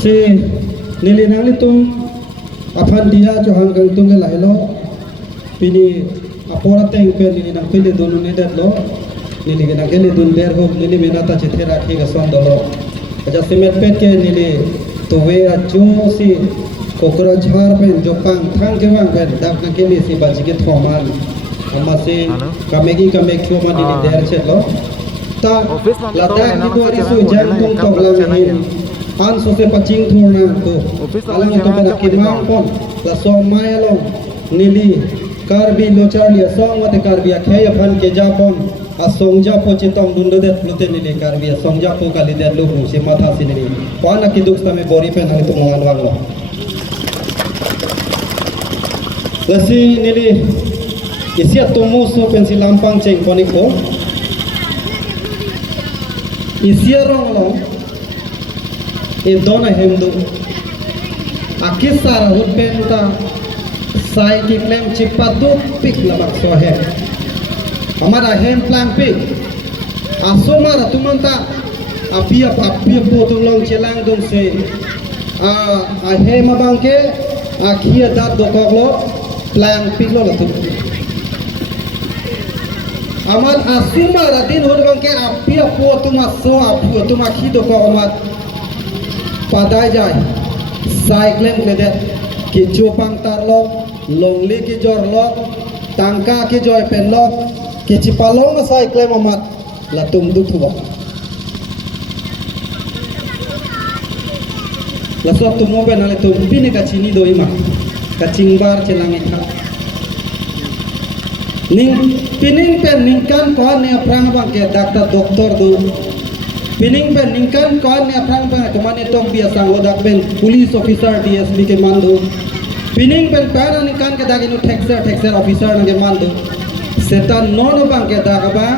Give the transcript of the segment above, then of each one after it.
si nili nang litung apan dia johan kang tung lai lo pini apora teng pe nili nang pili donu ne dat lo nili ke nang ele dun der ho nili menata chethe rakhi ga son dolo aja semet pet ke nili to we a chu si kokra jhar pe jopang thang ke wang pe dak na ke ni si baji ke thomal amma se kamegi kamek chu ma nili der che lo ta ladak ni do ri su jang tung tok lang hin an so se paching thurna to alang to pe kimang pon la so mai lo nili karbi lochar song wate karbi khaya phan ke japon asongja po chitong dunde det plute nili karbi asongja po kali det lu se matha sinini pana ki duk same bori pe nang to mongan wang lo lasi nili isia tomu so pensi lampang cheng poniko isia rong lo e dona hemdu akisara hutpenta sai ki klem chipatu pik lamak so he amara hem plan pik asomara tumanta apia potulong chelang dong se a he mabangke a khia dat dokoglo plan pik lo latu amar asumara din hodbangke apia potuma so apu tuma khi dokog amat padai jai sai klem lede ki chopang tar lo longli ki jor lok tangka ki joy pen lok ki chipalong na sai klem amat la tum du thuwa la so tum mo ben ale tum pini ka chini do ima ka chingbar chelang ekha ning pining pen ningkan ko ne prang bang ke doctor do pining pen ningkan ko ne prang bang to mane tong biasa wodak ben police officer DSP ke mando pining pen para ni kan ke dagi no texer officer nge mando setan nono bang ke daga ba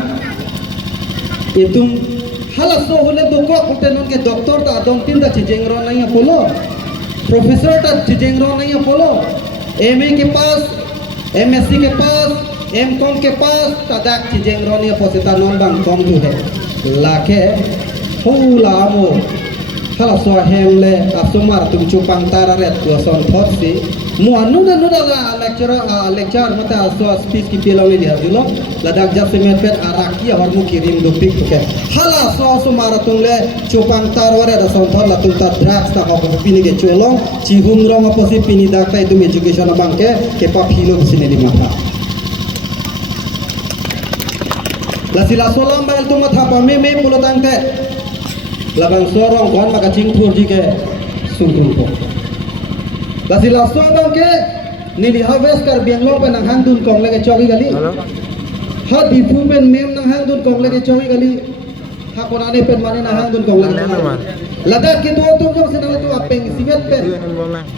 itum hala so hole doko kulte non ke doktor ta adong tin da chijengro nai polo professor ta chijengro nai polo MA के पास MSc के पास MCom के पास tadak chijengro ni po setan non bang kom tu he lake hula mo hala so hemle asumar tum chupang tararet ko son thotsi muanu na la lecture mata so speech ki pilau ni dia dilo ladak jasemet pet araki har mu kirim do pik ke hala so mara tungle chupang tarware da son thot la tum ta drugs ta ko pini ke cholong chi hum rong apo si pini dak ta itu education bang ke pa philo sine di mata la sila solam bal tum tha pa me pulotang te labang sorong kon maka ching thur ji ke sungkung ko lasi laso dong ke nili harvest kar bianglo pe nang hang dun kong lege chogi gali ha di fu pen mem nang hang dun kong lege chogi gali ha konane pen mane nang hang dun kong lege ladak ke do to jong senang tu apeng sigat pen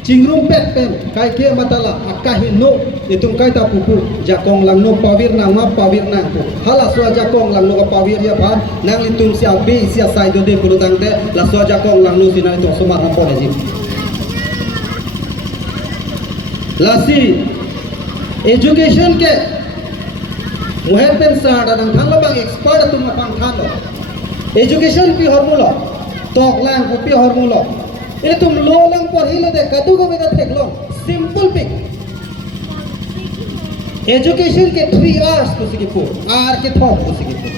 chingrum pet pen kai ke matala akahi no itung kai ta pupu jakong lang no pawir nang ma pawir nang hala so jakong lang no pawir ya ba nang litum sia be sia sai do de pulutang te la so jakong lang no sinang tu somar na pole ji lasi education ke muher pen sa dan thanglo bang expert tum pang thalo education pi hormulo tok lang ko pi hormulo ini tum lo lang por hilo de kadu ko mega theklo simple pic education ke 3 R's ko sikipo R ke thok ko sikipo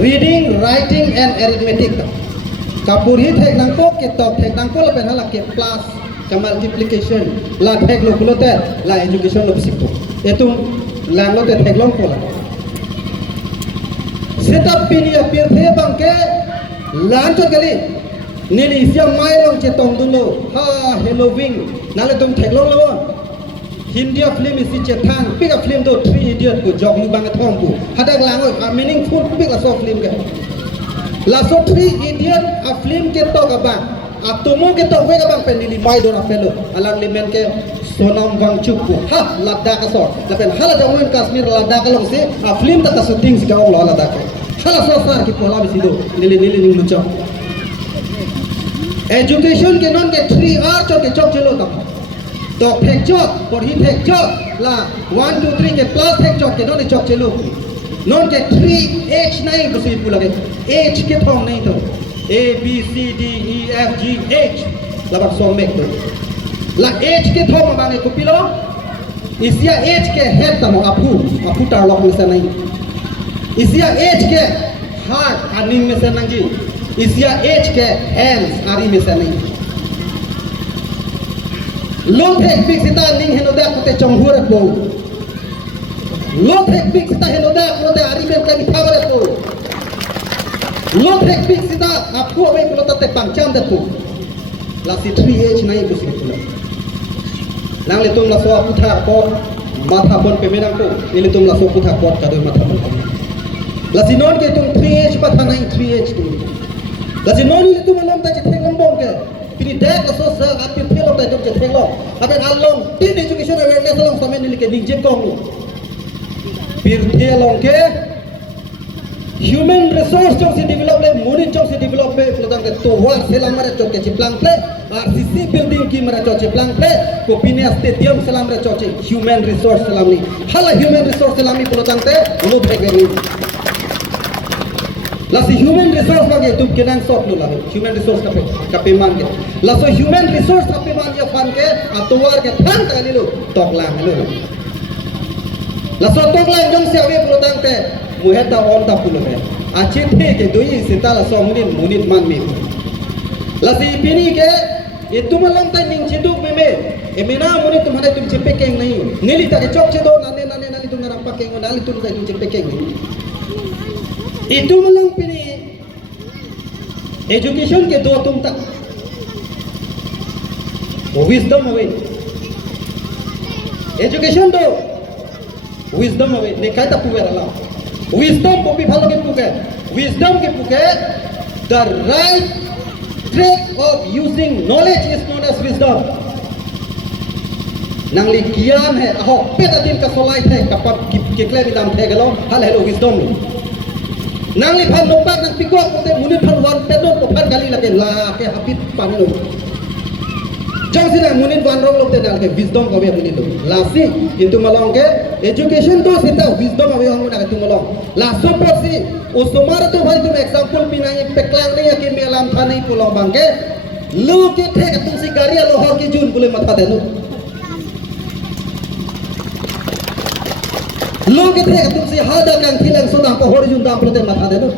reading writing and arithmetic kapuri thek nang ko ke tok thek nang ko la pen hala ke plus ka multiplication la thek lo kulote la education lo sipo etum lang lo te thek long ko la setup pini apir the bangke lan to gali nili sia mai long che tong dulo ha hello wing nale tum thek long lo India film isi che thang pick up film do 3 idiot ko jog lu bang thong ku hadak lang oi meaningful pick a so film ke la so 3 idiot a film ke to ka bang atomo ke to wega bang pendili mai do na felo alang limen ke sonam wang chupu ha ladakh so la pen hala jamun kashmir ladakh long se a film ta shooting si ka ong la ladakh hala so sar ki pola bisi do nili ning lucha education ke non ke 3 R cho ke chok chelo ta to thek chok por hi thek chok la 1 2 3 ke plus thek chok ke non chok chelo non ke 3 H nahi bisi pula ke H ke thong nahi to A B C D E F G H labak som mek tu la H ke thom bang e kupilo isia H ke head tamo apu tar lok me se nahi isia H ke heart aning me se nangi isia H ke hands ari me se nahi lo thek big sita ning heno da kote chonghore po lo thek big sita heno da kote ari me tani thavare po lo thek big sita apu ave ko tate pangcham de po la si 3H nahi ko sikula nang le tum la so putha ko matha bon pe menang ko ile tum la so putha ko ka do matha bon la si non ke tum 3H patha nahi 3H tu la si non ile tum alam ta che theng lombong ke pini dek la so sa api thelo ta tum che theng lo abe along tin education awareness long samen ni ke ning je kong lu pir thelong ke human resource chong se develop le money chong se develop pe plodang ke to wa selamare chok ke chiplang ple RCC building ki mara chok chiplang ple ko pinia stadium selamare chok human resource selam ni hala human resource selam ni plodang te lo phege ni la si human resource lage tu kenang sok lu la human resource ka pe man ke la so human resource ka pe man ya fan ke atwar ke thang ta li lu tok lang lu la so tok lang jong se ave plodang te muheta on ta pulo ke ache the ke doi sita la so munit man me la si pini ke itu malang ta ning chiduk me emena munit tumhane tum chepe keng nahi nili ta ke chok chedo nane nali tum ngarang pakeng nali tum sai tum chepe keng itu malang pini education ke do tum tak wisdom ave education do wisdom ave ne kai ta puwera la wisdom popi bhalo ke puke wisdom ke puke the right trick of using knowledge is known as wisdom nangli kian hai aho peta din ka solai the kapap ke kle bi dam the galo hal hello wisdom nangli phan nompak nang piko kote munit phan wan pedon ko phan gali lage la ke habit panlo jang sina munit wan rong lok te dal ke wisdom ko be munit la si itu malong ke education to sita wisdom ave hong na tu malong la so por si usumar to bhai tum example pinai peklang ne ke melam thanai pulang bangke lu ke the tum si gari lo ho ki jun bule matha denu lu ke the tum si hada kang thilang so dam ko hor jun dam prote matha denu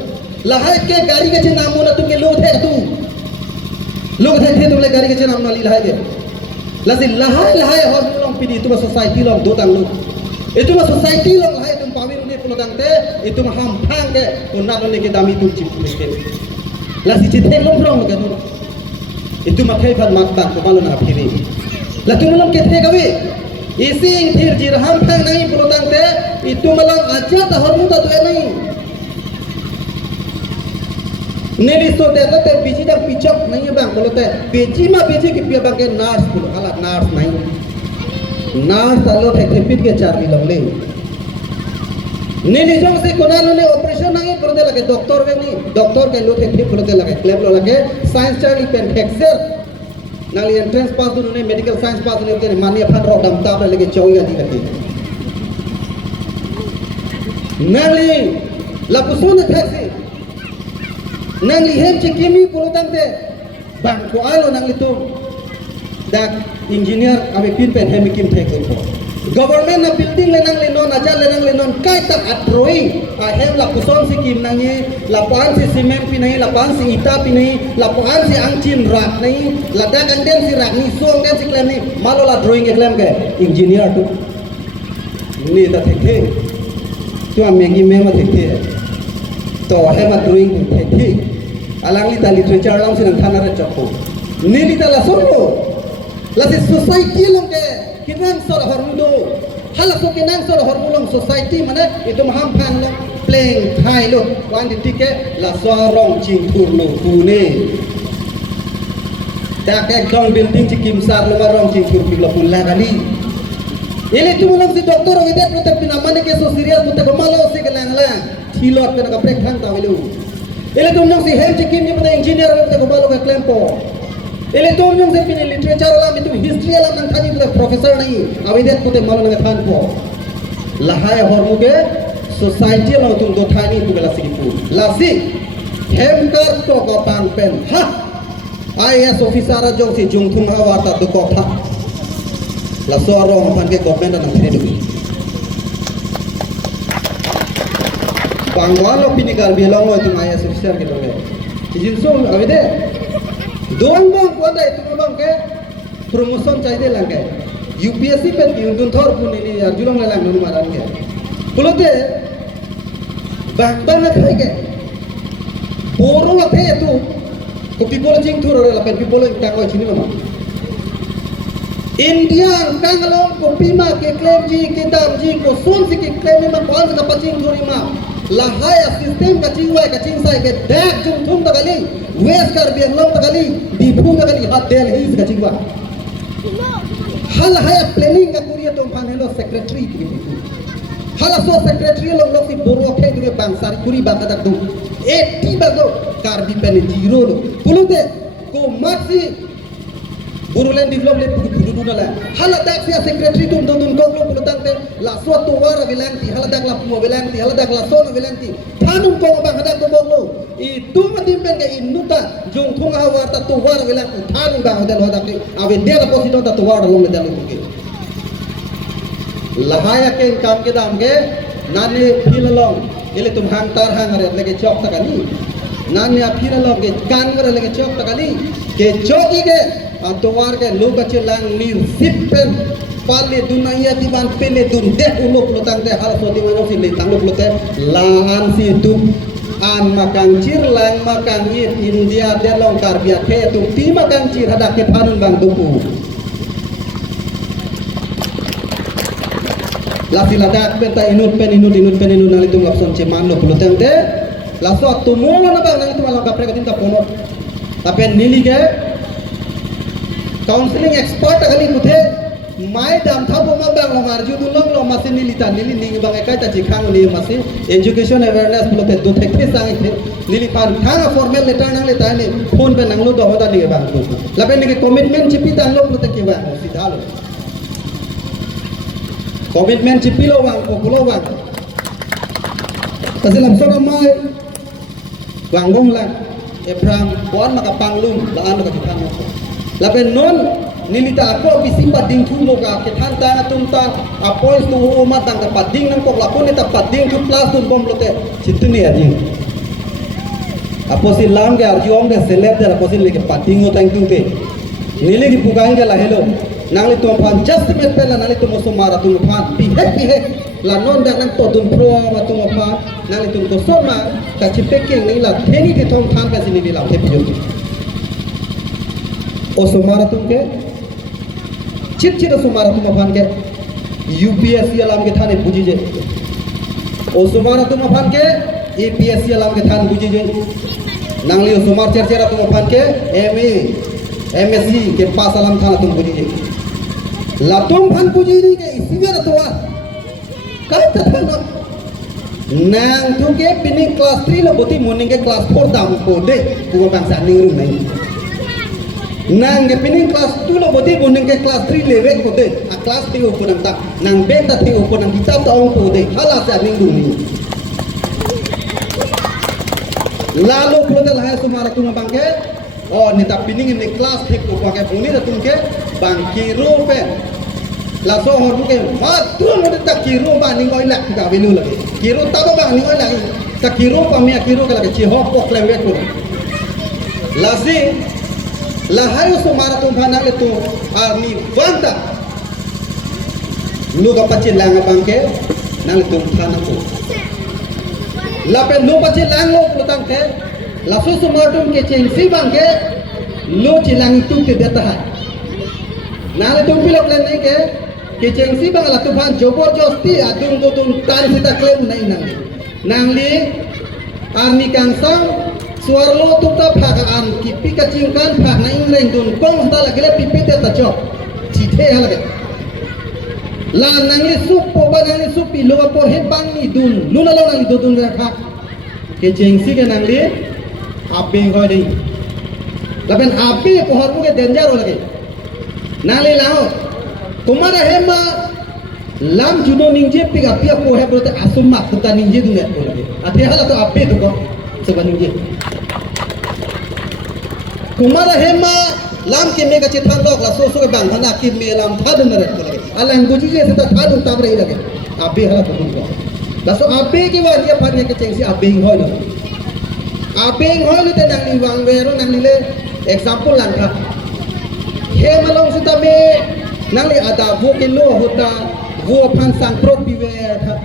la hai ke gari ke che namu na tu ke lu the tu lu ke the tum le gari ke che namu na li lahai ke la si lahai hor long pidi tu society long do tang lu itu mah society long lahai tum pawir ni pulodang te itu mah ham phang ke unna ne ke dami tum chip ke la si chithe long rong ke itu mah khai phan mak tak ko malu na phiri la tum long ke the gawi ising thir jir ham phang nahi pulodang te itu malang aja ta hormu ta tu nahi neli so te te biji da pichok nahi bang bolote beji ma beji ke pia bang ke nurse pulo ala nurse nahi nurse alo the pit ke 4 long le neli jong se konalo ne operation nahi prote lage doctor ke lo the prote lage claim lo lage science charlie pen hexer nali entrance pass du ne medical science pass ne te mania phan ro dam ta lage chauya di lage nali la pusone thasi nangli hem che kimi pulutang te bang ko alo nangli tu dak engineer ave pin pen hem kim the ko government na building le nangli non aja le nangli non kai tak atroi a hem la puson si kim nangi la pan si cement pi nahi la pan si ita pi nahi la pan si angchin rak nahi la dak anden si rak ni song den si klem ni malo la drawing e klem ke engineer tu ni ta the tu amegi me ma the to hema drawing the alang lita literature lang sinang thanara chakko nili ta la solo la si society long ke kinang sor hormudo hala so kinang sor hormulong society mane itu maham phang long playing thai lo wan di ke la so rong ching thur lo pune ta ke dong building chi kim sar lo rong ching thur pi lo pun la kali ele tu malam si doktor ong ide prote pinamane ke so serious prote ko malo se ke lang lang thilot ke na ka break thang ta welu ele tum nyong si hem chikim ni pada engineer pada ko balo ka claim po ele tum nyong se pin literature la mitu history la nang thani pada professor nahi avidet pada malo na than po lahai hormu ke society la tum do thani tu gala sikipu la si hemkar to ko pang pen ha IAS officer jong si jung thung hawa ta ko tha la so ro pan ke government na thre du bangwalo pinigar bilang lo itu IAS officer ke dong izin so avide doang bang ko dai tu bang ke promotion chai de lang ke UPSC pen ki undun thor pun ini arjulong le lang nu maran ke pulote bang bang na khai ke poro la the tu ko people jing thur la pen people ka ko chini ma India kangalong ko pima ke claim ji ke dam ji ko sun si ke claim ma kwan ka paching thuri ma lahaya system ka chingwai ka chingsai ke dak jung thum ta kali west kar biang long ta kali di phu ta kali hat del his ka chingwa hal haya planning ka kuriya tom phan hello secretary ki hal so secretary log log si boro khe tu bangsar kuri ba ka du 80 bago kar bi pen zero lo pulute ko maxi burulen develop le pudu na la hala dak sia secretary tum dun ko lo pulutang te la so to wara vilanti hala dak la pu vilanti hala dak la so no vilanti thanum ko ba hadak to boglo I tu madim pen ke inuta jong thung ha war ta to wara vilanti thanum ba hodal hodak ave de la posito ta to wara lo le dalu ke lahaya ke kam ke dam ke nane philalong ele tum hang tar hang are lege chok ta kali nane philalong ke kan gore lege chok ta kali ke choki ke Antawar ke lu kecil lang nir sipen pale dunia diban pele dun deh uluk lutang teh hal soti mana si litang uluk lute langan si tu an makang cir lang makang it India de long karbia ke tu ti makang cir ada ke panun bang tupu la siladak penta inut pen nali tu ngapson ceman lo lutang teh la so tu mo na bang nali tu malam kapre katin ta pono tapi nili ke counseling expert kali kuthe mai dam tha bo ma bang lo marju du long lo masin nilita nili ning bang ekai ta jikhang ni masin education awareness pulote du thekri sang the nili pan khang formal letter nang le ta ni phone pe nang lo do hoda ni bang tu la pe ni commitment chipi tang lo pulote ki bang sidha lo commitment chipi lo bang ko pulo bang kasilam so mai bang gong la epram pon maka panglum la an lo ka jikhang lapen non nilita ako bisimba ding thu loga ke than ta tum ta apois tu o ma dang ta ding nang kok lakon ta pading tu plus tu bom lote chitni ading aposi lam ge arjiom de seleb de aposi le ke pading o tang tu te nile ki pugang ge la hello nang le tu phan just met pe la nang le tu mo mara tu phan pi he la non da nang to dun pro ma tu phan nang le tu ko so ma ta chipeking ni la theni ke thong than ka sini ni la the pi Osomara tumke chit osomara tum aphan ke UPSC alam ke thane buji je osomara tum aphan ke APSC alam ke than buji je nangli osomar cher tum aphan ke MA MSc ke pas alam thana tum buji je latum phan buji ni ke isigar towa kai ta thana nang tu ke pini class 3 lo boti morning ke class 4 dam ko de ku bangsa ning nai nang ke pining kelas 2 lo bodi buning ke kelas 3 level ko de a kelas 3 ko nang ta nang beta 3 ko nang kitab ta ong ko de hala sa ning du ni lalu ko de la ha sumara tu bang ke oh ni ta pining ni kelas 3 ko ke buni ta tum ke bang kiro pe la so hor ke ma tu mo ta kiro ba ning oi lak ka venu lagi kiro ta ba ning oi lagi ta kiro pa me kiro ke lagi chi ho pok le we ko lasi lahayo sumara tum phanang le tu army vanda lu ga pachin lang bangke nang tum thana ko la pe lu pachin lang lo putang ke la su sumara tum ke chen si bangke lu chilang tu ke deta hai nang le tum pilok le nei ke chen si bang la tu phan jobor josti adung tu tum tan sita claim nai nang li army kang sang suarlo tukta phagaan kipi kacingkan phag na ingreng dun kong da lagile pipi te ta chok chithe halage la nangli sup po ba nangli sup pi lo por he bang ni dun luna lo nang dun ra kha ke jengsi ke nangli ape goi dei laben ape ko har ke danger ho lage nale lao tumara hema lam juno ningje pi ga pia ko he brote asum ma ta ningje dun ko lage athe hala to ape to ko sebaning je kumara hema lam ke me kache thang dok la so so bang thana ki me lam thadun re ko lage alang guji je seta thadun tam re lage abe hala ko ko la so abe ki wa dia phane ke cheng si abe hoi lo abe hoi lo te nang ni wang we ro nang ni le example lang ka hema long seta me nang li ada vu ke lo huta vu phan sang prot pi we tha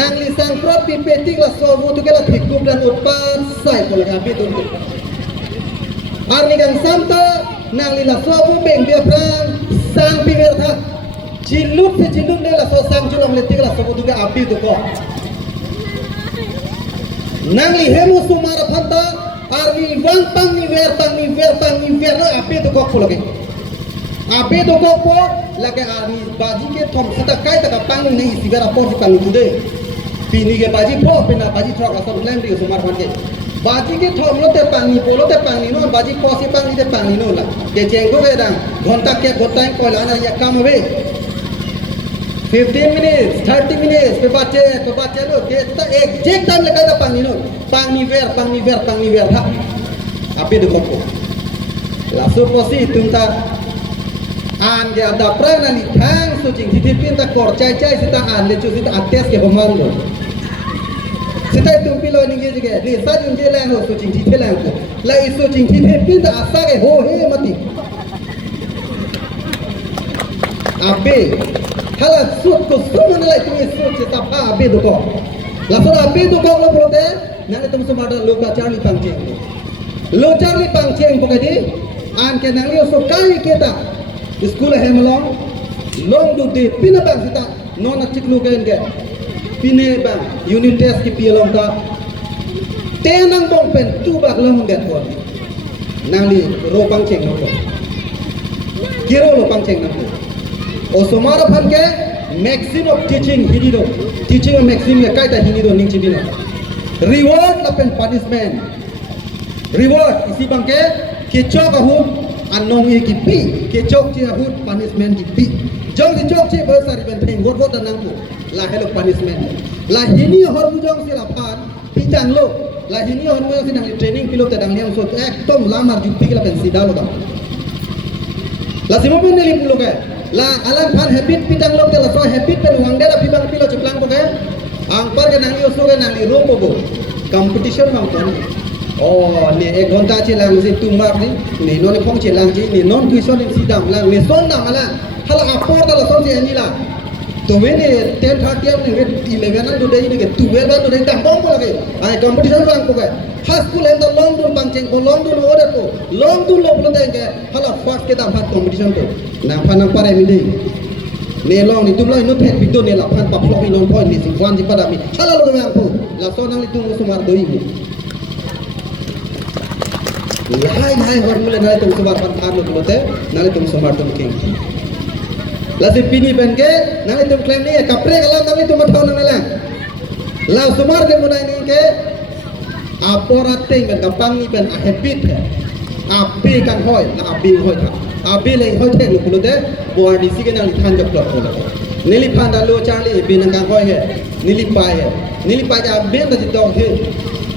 nang li sang prot pi petik la so vu tu ke la thikup dan utpan sai ko lage abe tu Arni gang samta nang lila sobu beng dia perang sang piwer tha jilut se jilut ne la so sang julong letik la sobu tuga api tu ko nang li hemu sumara phanta arni wang pang ni ver no api tu ko lagi api tu ko lagi arni baji ke thom sita kai ta pang ni sigara por si pang tu de pini ke baji pho pina baji thok la sob lem di sumar phan ke baji ke thom lo te pani polo te pani no baji kosi pani te pani no la ke jenggo ke dang ghonta ke ghonta ko la na ya kam ave 15 minutes 30 minutes pe bache lo ke ta exact time le ka pani no pani ver tha api de ko la so posi tumta an ge ada prana ni thang so jing thi pin ta kor chai sita an le chu sita ates ke bomang lo sita tum pilo ni ge ge ni sa jun je lang ho so jing thi the lang ko la i so jing thi the pin ta asa ke ho he mati abe hala sut ko suman la tu so chita pa abe do ko la so abe do ko lo prote nang tum so mada lo ka charli pangcheng ko kadi an ke nang yo so kai ke ta school hemalong long du de pina bang sita non achik lu gen ge pine bang unit test ki pilong ka tenang bong pen tu bak long get ko nang li ro pangcheng no ko kiro lo pangcheng na ko o somara phan ke maximum of teaching hinido teaching maximum ya kai ta hinido ning chibina reward la pen punishment reward isi bang ke chok hu anong ye ki pi ke chok chi hu punishment ki pi jong di chok chi ba sari ben thing wot danang ko la hello punishment la hini hor bu jong sila phan pi jang lo la hini hor mo sinang training pilot ta dang liam so ek tom lamar ju pi la pen sida lo da la simo pen li pulo ke la alam phan habit pi jang lo te la so habit pen wang da pi bang pilo cheplang ko ke ang par ke nang yo so ke nang li ro ko competition mang ton oh ni ek ghonta che lang si tumbar ni non phong che lang chi ni non kui son si dam lang ni son dam ala hala apor da la son si ani la to we ni 10 30 ni 11 an do dei ni ke 12 an do dei dam bong ko lage ai competition bang ko ke high school en da long dun bang cheng ko long dun order ko long dun lo blo dei ke hala first ke dam phat competition ko na phanang pare mi dei ni long ni tum lo no phet pi do ni la phan pa phlo ni non point ni si wan ji pada mi hala lo bang ko la son ang li tum sumar doi ni hai hormule nale tum sumar pan thar lo bote nale tum sumar tum king lasi pini ben ke nale tum claim ni kapre kala nale tum thau nale la sumar ke munai ni ke aporate ben gampang ni ben a habit hai api kan hoi na api hoi tha api le hoi the lo bote boar ni si ke nale than jap lo nili phan da lo charli bin kan hoi he nili pa ja ben da jitong the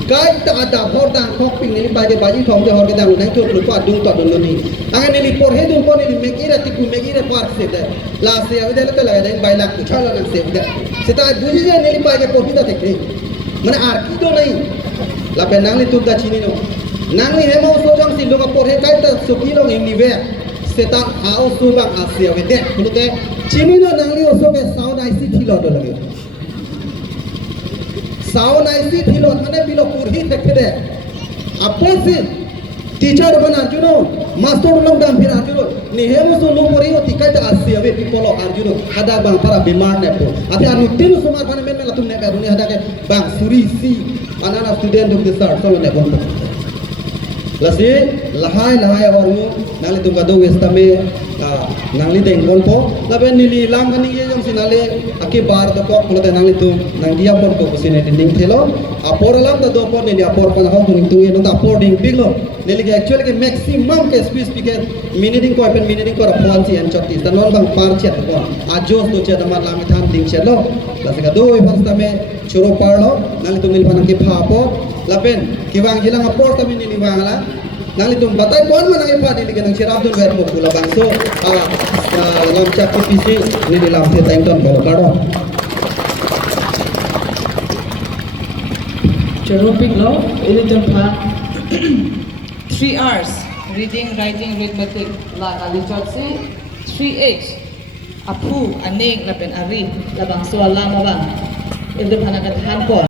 kai ta ada hor dang khok ping ni baje baji thong de hor ke dang nang chot lu pa dung to don ni anga ni por he dung por ni mekira tipu mekira park se de la se ave de la dai bai lak uthala nang se de sita buji je ni baje por hita te mane ar ki do nai la pe nang ni tu da chini no nang ni hemo so jang si lo ka por he kai ta su ki lo ni ve sita ao su ba a se ave de lu te chini no nang ni so ke sound ai si thi lo do lage sound IC thilo mane bilo kurhi dekhede aposi teacher bana arjuno master long dam phir arjuno ni hemu so lo pori oti kai ta asi ave pipolo arjuno hada bang para bimar ne po ati anu tinu sumar bana men la tum ne ka dunia hada ke bang suri si anana student of the start so ne bon lasi lahai ormu nali tum kado westame nangli deng bon po laben nili lam kani ye jong sinale ake bar to ko kulo nangli tum nang dia bon ko kusine ding thelo apor lam da do por nili apor pa ha tum tu ye no apor ding biglo nili ke actually ke maximum ke speed speaker minuting ko pen minuting ko phone si en choti ta non bang par chet ko ajos do chet amar lam tham ding chelo lasi ka do e pas tame choro parlo nali tum nili panang ke pha po laben kiwang jilang apor tame nili wangala nang itung batay pon manang ipa diligan ng Sir Abdul Wer mo kula bangso lamcak PPC ni dilam si Tainton Kolokado. Jeruping law, ilitan pa 3 R's, reading, writing, arithmetic, la kalichot si 3 H, apu, aning, lapen ari, labang soal lama bang, ilitan pa nagat handphone.